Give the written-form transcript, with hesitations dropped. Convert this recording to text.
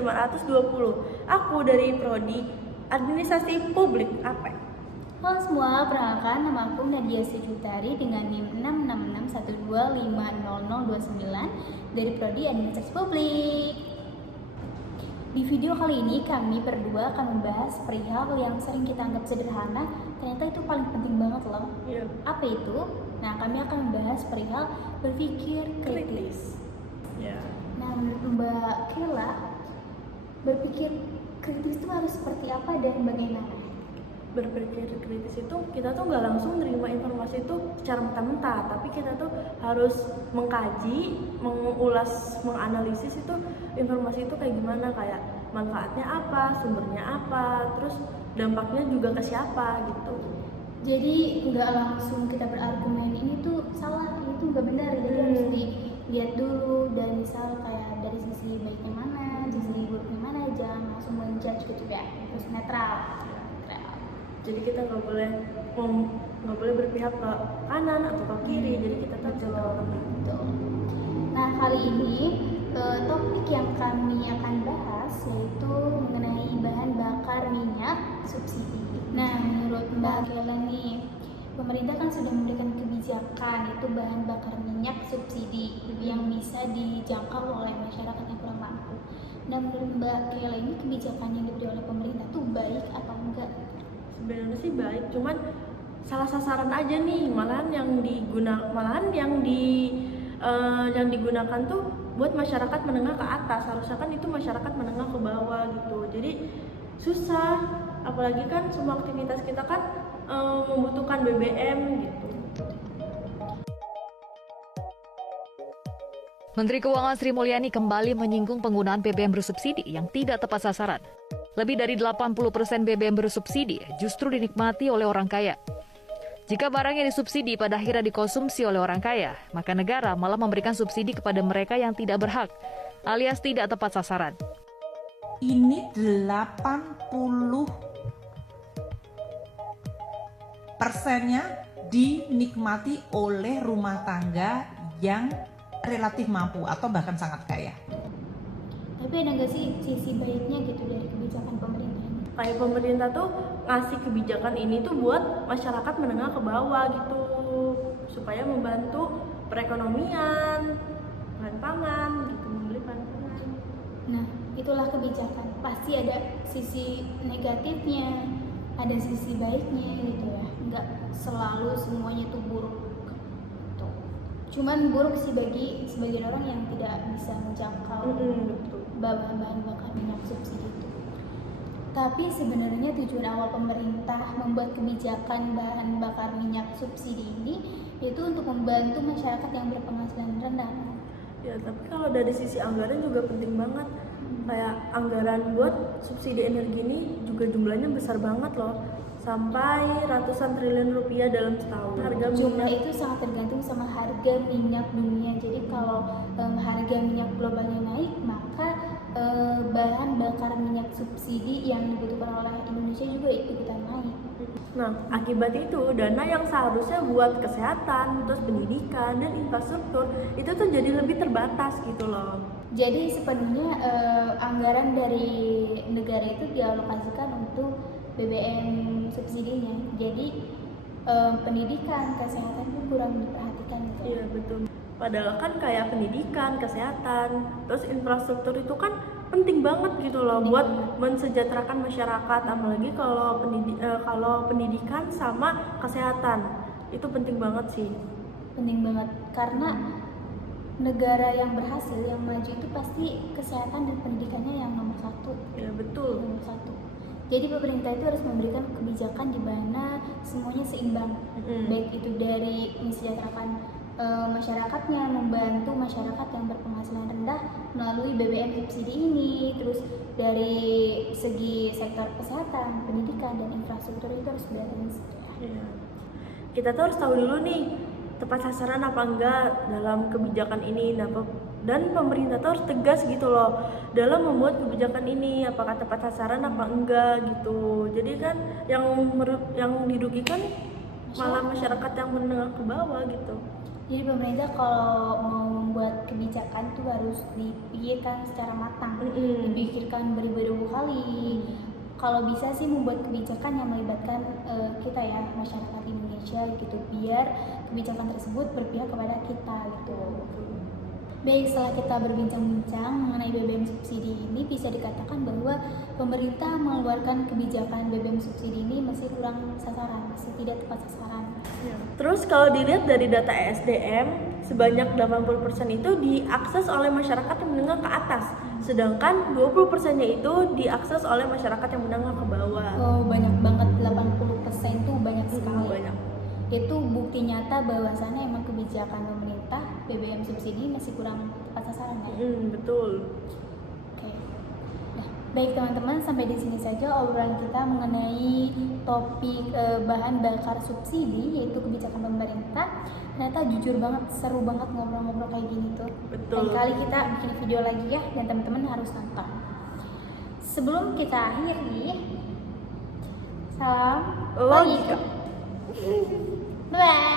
520. Aku dari Prodi Administrasi Publik AP. Halo semua, perkenalkan nama aku Nadia Sejutari dengan NIM 66612500029 dari Prodi Administrasi Publik. Di video kali ini kami berdua akan membahas perihal yang sering kita anggap sederhana, ternyata itu paling penting banget loh. Iya. Apa itu? Nah, kami akan membahas perihal berpikir kritis. Ya. Nah, menurut Mbak Kela, berpikir kritis itu harus seperti apa dan bagaimana? Berpikir kritis itu kita tuh nggak langsung nerima informasi itu secara mentah-mentah, tapi kita tuh harus mengkaji, mengulas, menganalisis itu informasi itu kayak gimana, kayak manfaatnya apa, sumbernya apa, terus dampaknya juga ke siapa gitu. Jadi nggak langsung kita berargumen ini tuh salah, ini tuh nggak benar. Jadi harus dilihat dulu dari misal kayak dari sisi baiknya mana, sisi buruknya mana, jangan langsung menjudge gitu ya, harus netral. Jadi kita nggak boleh berpihak ke kanan atau ke kiri, jadi kita tuh tengah-tengah. Betul. Nah, kali ini topik yang kami akan bahas yaitu mengenai bahan bakar minyak subsidi. Nah, menurut Mbak Kela nih, pemerintah kan sudah memberikan kebijakan itu bahan bakar minyak subsidi yang bisa dijangkau oleh masyarakat yang kurang mampu. Nah, menurut Mbak Kela ini kebijakan yang diberi oleh pemerintah tuh baik atau enggak? Sebenarnya sih baik, cuman salah sasaran aja nih, malahan yang digunakan tuh buat masyarakat menengah ke atas, harusnya kan itu masyarakat menengah ke bawah gitu. Jadi susah, apalagi kan semua aktivitas kita kan membutuhkan BBM gitu. Menteri Keuangan Sri Mulyani kembali menyinggung penggunaan BBM bersubsidi yang tidak tepat sasaran. Lebih dari 80% BBM bersubsidi justru dinikmati oleh orang kaya. Jika barang yang disubsidi pada akhirnya dikonsumsi oleh orang kaya, maka negara malah memberikan subsidi kepada mereka yang tidak berhak, alias tidak tepat sasaran. Ini 80%-nya dinikmati oleh rumah tangga yang relatif mampu atau bahkan sangat kaya. Tapi ada nggak sih sisi baiknya gitu dari kebijakan pemerintah ini? Kayak pemerintah tuh ngasih kebijakan ini tuh buat masyarakat menengah ke bawah gitu, supaya membantu perekonomian, bahan pangan gitu, membeli bahan pangan. Nah, itulah kebijakan. Pasti ada sisi negatifnya, ada sisi baiknya gitu ya. Nggak selalu semuanya tuh buruk. Tuh. Cuman buruk sih bagi sebagian orang yang tidak bisa menjangkau bahan bakar minyak subsidi itu. Tapi sebenarnya tujuan awal pemerintah membuat kebijakan bahan bakar minyak subsidi ini itu untuk membantu masyarakat yang berpenghasilan rendah. Ya, tapi kalau dari sisi anggaran juga penting banget. Kayak anggaran buat subsidi energi ini juga jumlahnya besar banget loh, sampai ratusan triliun rupiah dalam setahun. Harga Jumlah minyak itu sangat tergantung sama harga minyak dunia. Jadi kalau harga minyak globalnya naik, maka bahan bakar minyak subsidi yang dibutuhkan oleh Indonesia juga ikutan naik. Nah, akibat itu dana yang seharusnya buat kesehatan, terus pendidikan dan infrastruktur itu tuh jadi lebih terbatas gitu loh. Jadi sepenuhnya anggaran dari negara itu dialokasikan untuk BBM subsidinya. Jadi pendidikan, kesehatan itu kurang diperhatikan gitu. Iya betul. Padahal kan kayak pendidikan, kesehatan, terus infrastruktur itu kan penting banget gitu loh buat mensejahterakan masyarakat, apalagi kalau pendidikan sama kesehatan itu penting banget sih. Penting banget karena negara yang berhasil, yang maju itu pasti kesehatan dan pendidikannya yang nomor satu. Ya betul. Nomor satu. Jadi pemerintah itu harus memberikan kebijakan di mana semuanya seimbang, baik itu dari mensejahterakan masyarakatnya, membantu masyarakat yang berpenghasilan rendah melalui BBM subsidi ini, terus dari segi sektor kesehatan, pendidikan dan infrastruktur itu harus balance. Ya. Kita tuh harus tahu dulu nih tepat sasaran apa enggak dalam kebijakan ini, dan pemerintah tuh harus tegas gitu loh dalam membuat kebijakan ini, apakah tepat sasaran apa enggak gitu. Jadi kan yang dirugikan malah masyarakat yang menengah ke bawah gitu. Jadi pemerintah kalau mau membuat kebijakan tuh harus dipikirkan secara matang, Mm-mm. dipikirkan beribu-ribu kali. Kalau bisa sih membuat kebijakan yang melibatkan kita ya, masyarakat Indonesia gitu, biar kebijakan tersebut berpihak kepada kita gitu. Baik, setelah kita berbincang-bincang mengenai BBM subsidi ini, bisa dikatakan bahwa pemerintah mengeluarkan kebijakan BBM subsidi ini masih kurang sasaran, masih tidak tepat sasaran. Terus kalau dilihat dari data ESDM, sebanyak 80% itu diakses oleh masyarakat yang menengah ke atas, sedangkan 20%-nya itu diakses oleh masyarakat yang menengah ke bawah. Oh, banyak banget, 80% tuh banyak sekali. Banyak. Itu bukti nyata bahwasannya emang kebijakan pemerintah BBM subsidi masih kurang tepat sasaran ya. Betul. Oke. Nah, baik teman-teman, sampai di sini saja obrolan kita mengenai topik bahan bakar subsidi, yaitu kebijakan pemerintah. Ternyata jujur banget, seru banget ngobrol-ngobrol kayak gini tuh. Betul. Lain kali kita bikin video lagi ya, dan teman-teman harus nonton. Sebelum kita akhiri, salam Logika. Bye.